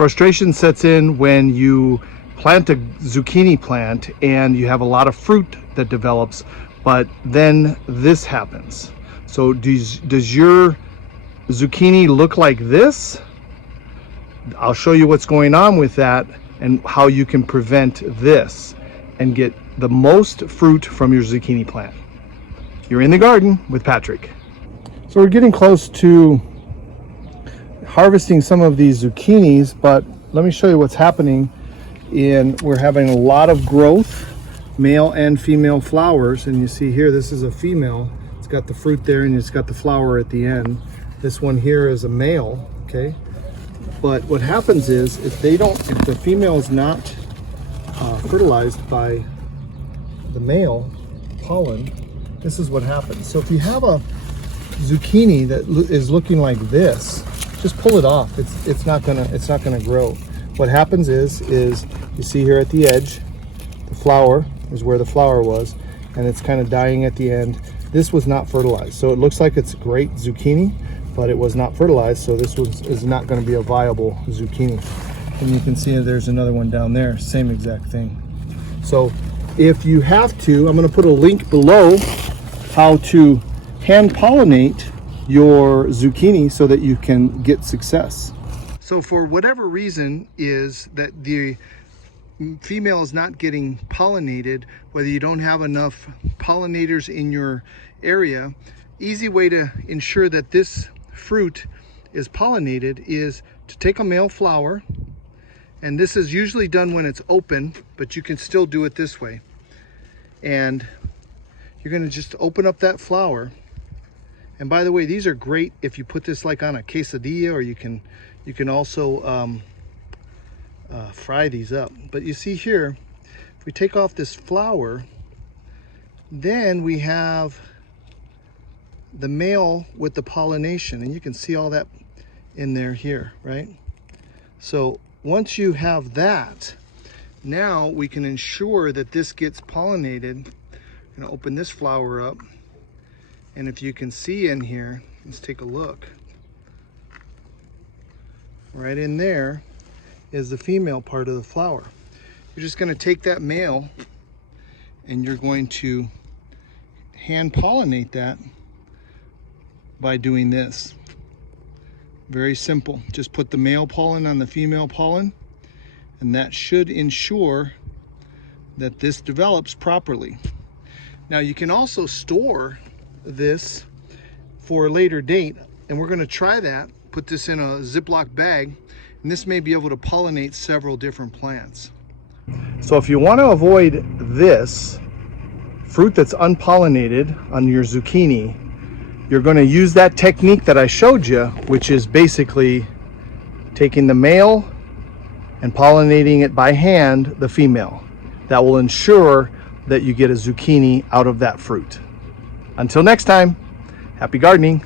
Frustration sets in when you plant a zucchini plant and you have a lot of fruit that develops, but then this happens. So does your zucchini look like this? I'll show you what's going on with that and how you can prevent this and get the most fruit from your zucchini plant. You're in the garden with Patrick. So we're getting close to harvesting some of these zucchinis, but let me show you what's happening. We're having a lot of growth, male and female flowers, and you see here this is a female. It's got the fruit there and it's got the flower at the end. This one here is a male, okay? But what happens is if the female is not fertilized by the male pollen, this is what happens. So if you have a zucchini that is looking like this, just pull it off. It's not gonna grow. What happens is you see here at the edge, the flower is where the flower was, and it's kind of dying at the end. This was not fertilized, so it looks like it's great zucchini, but it was not fertilized, so this is not going to be a viable zucchini. And you can see there's another one down there, same exact thing. So if you have to, I'm going to put a link below how to hand pollinate your zucchini so that you can get success. So for whatever reason is that the female is not getting pollinated, whether you don't have enough pollinators in your area, easy way to ensure that this fruit is pollinated is to take a male flower, and this is usually done when it's open, but you can still do it this way. And you're going to just open up that flower. And by the way, these are great if you put this like on a quesadilla, or you can also fry these up. But you see here, if we take off this flower, then we have the male with the pollination, and you can see all that in there here, right? So once you have that, now we can ensure that this gets pollinated. I'm going to open this flower up, and if you can see in here, let's take a look. Right in there is the female part of the flower. You're just going to take that male and you're going to hand pollinate that by doing this. Very simple. Just put the male pollen on the female pollen, and that should ensure that this develops properly. Now you can also store this for a later date, and we're going to try that. Put this in a Ziploc bag, and this may be able to pollinate several different plants. So if you want to avoid this fruit that's unpollinated on your zucchini, you're going to use that technique that I showed you, which is basically taking the male and pollinating it by hand, the female. That will ensure that you get a zucchini out of that fruit. Until next time, happy gardening.